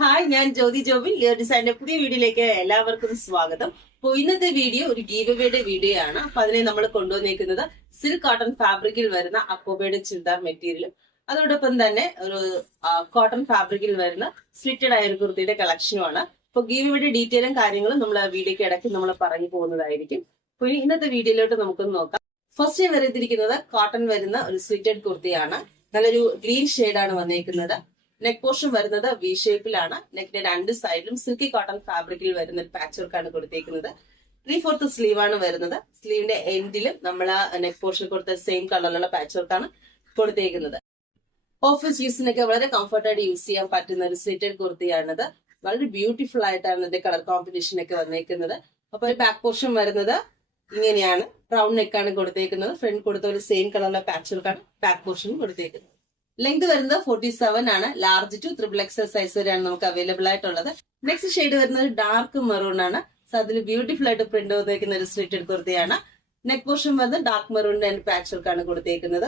Hi, ഞാൻ ജ്യോതി Jobin. Leo ഡിസൈനിന്റെ പുതിയ വീഡിയോയിലേക്ക് എല്ലാവർക്കും സ്വാഗതം. അപ്പോൾ ഇന്നത്തെ വീഡിയോ ഒരു ഗീവ് അവേയുടെ വീഡിയോ ആണ്. അപ്പൊ അതിനെ നമ്മൾ കൊണ്ടുവന്നേക്കുന്നത് സിൽക്ക് കോട്ടൺ ഫാബ്രിക്കിൽ വരുന്ന അക്കോബയുടെ ചുരിദാർ മെറ്റീരിയലും അതോടൊപ്പം തന്നെ ഒരു കോട്ടൺ ഫാബ്രിക്കിൽ വരുന്ന സ്ലിറ്റഡ് ആയ ഒരു കുർത്തിയുടെ കളക്ഷനുമാണ്. അപ്പോൾ ഗീവ് അവേയുടെ ഡീറ്റെയിലും കാര്യങ്ങളും നമ്മൾ വീഡിയോക്ക് ഇടയ്ക്ക് നമ്മൾ പറഞ്ഞു പോകുന്നതായിരിക്കും. അപ്പോൾ ഇന്നത്തെ വീഡിയോയിലോട്ട് നമുക്കൊന്ന് നോക്കാം. ഫസ്റ്റ് വരുത്തിയിരിക്കുന്നത് കോട്ടൺ വരുന്ന ഒരു സ്ലിറ്റഡ് കുർത്തിയാണ്. നല്ലൊരു ഗ്രീൻ ഷെയ്ഡാണ് വന്നേക്കുന്നത്. നെക്ക് പോർഷൻ വരുന്നത് വി ഷേപ്പിലാണ്. നെക്കിന്റെ രണ്ട് സൈഡിലും സിൽക്കി കോട്ടൺ ഫാബ്രിക്കിൽ വരുന്ന ഒരു പാച്ച് വർക്കാണ് കൊടുത്തേക്കുന്നത്. 3/4 സ്ലീവ് ആണ് വരുന്നത്. സ്ലീവിന്റെ എൻഡിലും നമ്മൾ നെക്ക് പോർഷൻ കൊടുത്ത സെയിം കളറിലുള്ള പാച്ച് വർക്കാണ് കൊടുത്തേക്കുന്നത്. ഓഫീസ് യൂസിനൊക്കെ വളരെ കംഫർട്ടായിട്ട് യൂസ് ചെയ്യാൻ പറ്റുന്ന ഒരു സ്ലിറ്റഡ് കുർത്തിയാണിത്. വളരെ ബ്യൂട്ടിഫുൾ ആയിട്ടാണ് ഇതിന്റെ കളർ കോമ്പിനേഷൻ ഒക്കെ വന്നേക്കുന്നത്. അപ്പൊ ബാക്ക് പോർഷൻ വരുന്നത് ഇങ്ങനെയാണ്. റൗണ്ട് നെക്കാണ് കൊടുത്തേക്കുന്നത്. ഫ്രണ്ട് കൊടുത്ത ഒരു സെയിം കളറിലുള്ള പാച്ച് വർക്കാണ് ബാക്ക് പോർഷൻ കൊടുത്തേക്കുന്നത്. ലെങ്ത് വരുന്നത് 47 ആണ്. ലാർജ് ടു XXL സൈസ് വരെയാണ് നമുക്ക് അവൈലബിൾ ആയിട്ടുള്ളത്. നെക്സ്റ്റ് ഷെയ്ഡ് വരുന്നത് ഡാർക്ക് മെറൂൺ ആണ്. സോ അതിൽ ബ്യൂട്ടിഫുൾ ആയിട്ട് പ്രിന്റ് വന്നിരിക്കുന്ന ഒരു സ്ലിറ്റഡ് കുർത്തിയാണ്. നെക്ക് പോർഷൻ വരുന്നത് ഡാർക്ക് മെറൂണിന്റെ പാച്ച് വർക്കാണ് കൊടുത്തേക്കുന്നത്.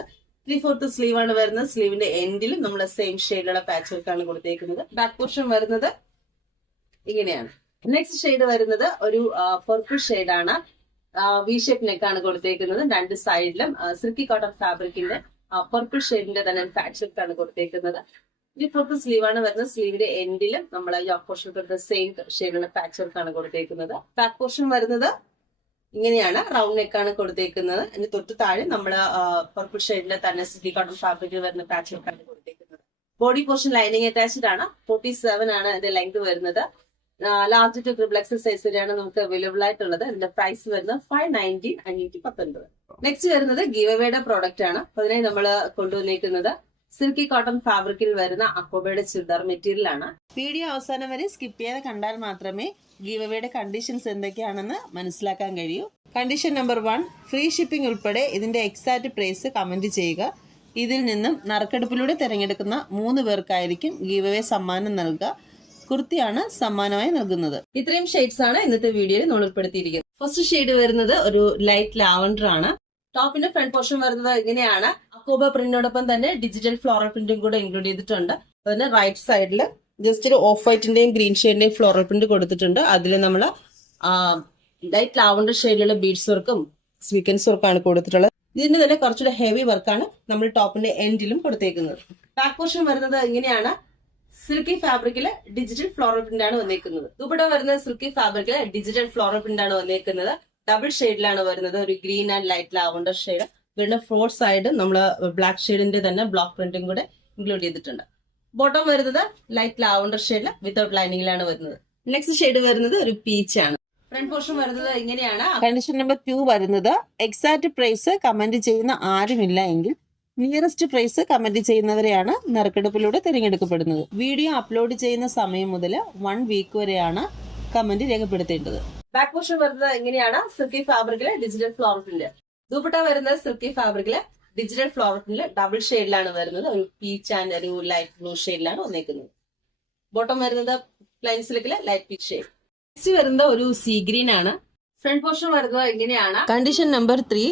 3/4 സ്ലീവ് ആണ് വരുന്നത്. സ്ലീവിന്റെ എൻഡിലും നമ്മൾ സെയിം ഷെയ്ഡിലുള്ള പാച്ച് വർക്കാണ് കൊടുത്തേക്കുന്നത്. ബാക്ക് പോർഷൻ വരുന്നത് ഇങ്ങനെയാണ്. നെക്സ്റ്റ് ഷെയ്ഡ് വരുന്നത് ഒരു പർപ്പിൾ ഷെയ്ഡാണ്. വി ഷേപ്പ് നെക്കാണ് കൊടുത്തേക്കുന്നത്. രണ്ട് സൈഡിലും സിൽക്കി കോട്ടൺ ഫാബ്രിക്കിന്റെ പർപ്പിൾ ഷെയ്ഡിന്റെ തന്നെ പാച്ച് വർക്കാണ് കൊടുത്തേക്കുന്നത്. 3/4 സ്ലീവ് ആണ് വരുന്നത്. സ്ലീവിന്റെ എൻഡിലും നമ്മൾ യോക്ക് പോർഷൻ കൊടുത്ത സെയിം ഷെയ്ഡിലുള്ള പാച്ച് വർക്കാണ് കൊടുത്തേക്കുന്നത്. ബാക്ക് പോർഷൻ വരുന്നത് ഇങ്ങനെയാണ്. റൗണ്ട് നെക്കാണ് കൊടുത്തേക്കുന്നത്. അതിന് തൊട്ട് താഴെ നമ്മൾ പർപ്പിൾ ഷെയ്ഡിന്റെ തന്നെ സിൽക്കി കോട്ടൺ ഫാബ്രിക്കിൽ വരുന്ന പാച്ച് വർക്കാണ് കൊടുത്തേക്കുന്നത്. ബോഡി പോർഷൻ ലൈനിങ് അറ്റാച്ച്ഡ് ആണ്. 47 ആണ് അതിന്റെ ലെങ്ത് വരുന്നത്. ലാർജ് ടു XXL സൈസ് വരെയാണ് നമുക്ക് അവൈലബിൾ ആയിട്ടുള്ളത്. അതിന്റെ പ്രൈസ് വരുന്നത് 590 519. നെക്സ്റ്റ് വരുന്നത് ഗീവ് അവേയുടെ പ്രോഡക്റ്റ് ആണ്. അപ്പൊ അതിനെ നമ്മൾ കൊണ്ടുവന്നിരിക്കുന്നത് സിൽക്കി കോട്ടൺ ഫാബ്രിക്കിൽ വരുന്ന അക്കോബയുടെ ചുരിദാർ മെറ്റീരിയൽ ആണ്. വീഡിയോ അവസാനം വരെ സ്കിപ്പ് ചെയ്യാതെ കണ്ടാൽ മാത്രമേ ഗീവ് അവേയുടെ കണ്ടീഷൻസ് എന്തൊക്കെയാണെന്ന് മനസ്സിലാക്കാൻ കഴിയൂ. കണ്ടീഷൻ നമ്പർ 1, ഫ്രീ ഷിപ്പിംഗ് ഉൾപ്പെടെ ഇതിന്റെ എക്സാക്ട് പ്രൈസ് കമന്റ് ചെയ്യുക. ഇതിൽ നിന്നും നറുക്കെടുപ്പിലൂടെ തിരഞ്ഞെടുക്കുന്ന 3 പേർക്കായിരിക്കും ഗീവ് അവേ സമ്മാനം നൽകുക. കുർത്തിയാണ് സമ്മാനമായി നൽകുന്നത്. ഇത്രയും ഷെയ്ഡ്സ് ആണ് ഇന്നത്തെ വീഡിയോയിൽ നമ്മൾ ഉൾപ്പെടുത്തിയിരിക്കുന്നത്. ഫസ്റ്റ് ഷെയ്ഡ് വരുന്നത് ഒരു ലൈറ്റ് ലാവൻഡർ ആണ്. ടോപ്പിന്റെ ഫ്രണ്ട് പോർഷൻ വരുന്നത് ഇങ്ങനെയാണ്. അക്കോബ പ്രിന്റിനോടൊപ്പം തന്നെ ഡിജിറ്റൽ ഫ്ലോറൽ പ്രിന്റും കൂടെ ഇൻക്ലൂഡ് ചെയ്തിട്ടുണ്ട്. അതിന് റൈറ്റ് സൈഡിൽ ജസ്റ്റ് ഒരു ഓഫ് വൈറ്റിന്റെയും ഗ്രീൻ ഷെയ്ഡിന്റെയും ഫ്ലോറൽ പ്രിന്റ് കൊടുത്തിട്ടുണ്ട്. അതിൽ നമ്മൾ ലൈറ്റ് ലാവൻഡർ ഷെയ്ഡിലുള്ള ബീഡ്സ് വർക്കും സ്വീക്വൻസ് വർക്കാണ് കൊടുത്തിട്ടുള്ളത്. ഇതിന്റെ തന്നെ കുറച്ചുകൂടെ ഹെവി വർക്കാണ് നമ്മൾ ടോപ്പിന്റെ എൻഡിലും കൊടുത്തേക്കുന്നത്. ബാക്ക് പോർഷൻ വരുന്നത് ഇങ്ങനെയാണ്. സിൽക്കി ഫാബ്രിക്കില് ഡിജിറ്റൽ ഫ്ലോറൽ പ്രിന്റ് ആണ് വന്നേക്കുന്നത്. ദുപ്പട്ട വരുന്നത് സിൽക്കി ഫാബ്രിക്കില് ഡിജിറ്റൽ ഫ്ലോറൽ പ്രിന്റ് ആണ് വന്നേക്കുന്നത്. ഡബിൾ ഷെയ്ഡിലാണ് വരുന്നത്. ഒരു green and light lavender shade. പിന്നെ ഫോർ സൈഡ് നമ്മൾ ബ്ലാക്ക് ഷെയ്ഡിന്റെ തന്നെ ബ്ലോക്ക് പ്രിന്റും കൂടെ ഇൻക്ലൂഡ് ചെയ്തിട്ടുണ്ട്. ബോട്ടം വരുന്നത് ലൈറ്റ് ലാവൻഡർ ഷെയ്ഡില് വിത്തൗട്ട് ലൈനിങ്ങിലാണ് വരുന്നത്. നെക്സ്റ്റ് ഷെയ്ഡ് വരുന്നത് ഒരു പീച്ച് ആണ്. ഫ്രണ്ട് പോർഷൻ വരുന്നത് ഇങ്ങനെയാണ്. കണ്ടീഷൻ നമ്പർ 2 വരുന്നത് എക്സാക്ട് പ്രൈസ് കമന്റ് ചെയ്യുന്ന ആരുമില്ല എങ്കിൽ നിയറസ്റ്റ് പ്രൈസ് കമന്റ് ചെയ്യുന്നവരെയാണ് നറുക്കെടുപ്പിലൂടെ തിരഞ്ഞെടുക്കപ്പെടുന്നത്. വീഡിയോ അപ്ലോഡ് ചെയ്യുന്ന സമയം മുതൽ 1 വീക്ക് വരെയാണ് കമന്റ് രേഖപ്പെടുത്തേണ്ടത്. ബാക്ക് പോർഷൻ വരുന്നത് എങ്ങനെയാണ്. സിൽക്കി ഫാബ്രിക്കിലെ ഡിജിറ്റൽ ഫ്ലോറൽ പ്രിന്റ്. ദുപ്പട്ട വരുന്നത് സിൽക്കി ഫാബ്രിക്കിലെ ഡിജിറ്റൽ ഫ്ലോറൽ പ്രിന്റ് ഡബിൾ ഷെയ്ഡിലാണ് വരുന്നത്. ഒരു പീച്ച് ആൻഡ് ഒരു ലൈറ്റ് ബ്ലൂ ഷെയ്ഡിലാണ് വന്നേക്കുന്നത്. ബോട്ടം വരുന്നത് പ്ലെയിൻ സിൽക്കിലെ ലൈറ്റ് പീച്ച് ഷെയ്ഡ്. നെക്സ്റ്റ് വരുന്നത് ഒരു സീ ഗ്രീൻ ആണ്. ഫ്രണ്ട് പോർഷൻ വരുന്നത് ഇങ്ങനെയാണ്. കണ്ടീഷൻ നമ്പർ 3,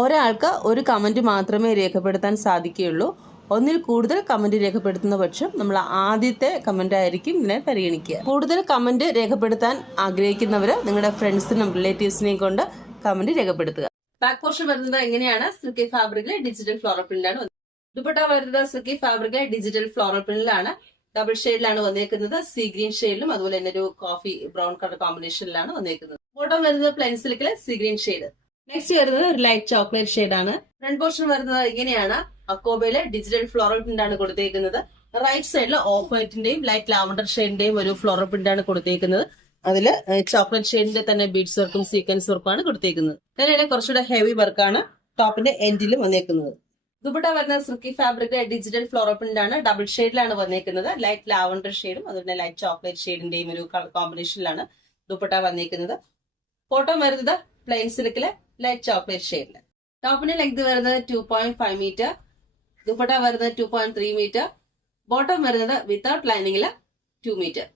ഒരാൾക്ക് ഒരു കമന്റ് മാത്രമേ രേഖപ്പെടുത്താൻ സാധിക്കുകയുള്ളൂ. ഒന്നിൽ കൂടുതൽ കമന്റ് രേഖപ്പെടുത്തുന്ന പക്ഷം നമ്മൾ ആദ്യത്തെ കമന്റ് ആയിരിക്കും ഇതിനെ പരിഗണിക്കുക. കൂടുതൽ കമന്റ് രേഖപ്പെടുത്താൻ ആഗ്രഹിക്കുന്നവർ നിങ്ങളുടെ ഫ്രണ്ട്സിനും റിലേറ്റീവ്സിനെയും കൊണ്ട് കമന്റ് രേഖപ്പെടുത്തുക. ബാക്ക് പോർഷൻ വരുന്നത് എങ്ങനെയാണ്. സിൽക്കി ഫാബ്രിക്കിലെ ഡിജിറ്റൽ ഫ്ലോറൽ പ്രിന്റാണ്. ദുപ്പട്ട വരുന്നത് സിൽക്കി ഫാബ്രിക്കിലെ ഡിജിറ്റൽ ഫ്ലോറൽ പ്രിന്റിലാണ്. ഡബിൾ ഷെയ്ഡിലാണ് വന്നേക്കുന്നത്. സീ ഗ്രീൻ ഷെയ്ഡിലും അതുപോലെ തന്നെ ഒരു കോഫി ബ്രൗൺ കളർ കോമ്പിനേഷനിലാണ് വന്നേക്കുന്നത്. ബോട്ടം വരുന്നത് പ്ലെയിൻ സിൽക്കിലെ സീ ഗ്രീൻ ഷെയ്ഡ്. നെക്സ്റ്റ് വരുന്നത് ഒരു ലൈറ്റ് ചോക്ലേറ്റ് ഷെയ്ഡ് ആണ്. ഫ്രണ്ട് പോർഷൻ വരുന്നത് ഇങ്ങനെയാണ്. അക്കോബയിലെ ഡിജിറ്റൽ ഫ്ലോറൽ പ്രിന്റ് ആണ് കൊടുത്തേക്കുന്നത്. റൈറ്റ് സൈഡിൽ ഓഫ് വൈറ്റിന്റെയും ലൈറ്റ് ലാവൻഡർ ഷെയ്ഡിന്റെയും ഒരു ഫ്ലോറൽ പ്രിന്റ് ആണ് കൊടുത്തേക്കുന്നത്. അതില് ചോക്ലേറ്റ് ഷെയ്ഡിന്റെ തന്നെ ബീഡ്സ് വർക്കും സീക്വൻസ് വർക്കും ആണ് കൊടുത്തേക്കുന്നത്. അതിനിടെ കുറച്ചുകൂടെ ഹെവി വർക്കാണ് ടോപ്പിന്റെ എൻഡിലും വന്നേക്കുന്നത്. ദുപ്പട്ട വരുന്നത് സിൽക്കി ഫാബ്രിക്കിലെ ഡിജിറ്റൽ ഫ്ലോറൽ പ്രിന്റ് ആണ്. ഡബിൾ ഷെയ്ഡിലാണ് വന്നേക്കുന്നത്. ലൈറ്റ് ലാവൻഡർ ഷെയ്ഡും അതുപോലെ ലൈറ്റ് ചോക്ലേറ്റ് ഷെയ്ഡിന്റെയും ഒരു കളർ കോമ്പിനേഷനിലാണ് ദുപ്പട്ട വന്നേക്കുന്നത്. ബോട്ടം വരുന്നത് പ്ലെയിൻ സിൽക്കിലെ ലൈറ്റ് ചോക്ലേറ്റ് ഷെയ്ഡില്. ടോപ്പിന്റെ ലെങ്ത് വരുന്നത് 2.5 മീറ്റർ. ദുപ്പട്ട വരുന്നത് 2.3 മീറ്റർ. ബോട്ടം വരുന്നത് വിത്തൗട്ട് ലൈനിങ്ങില് 2 മീറ്റർ.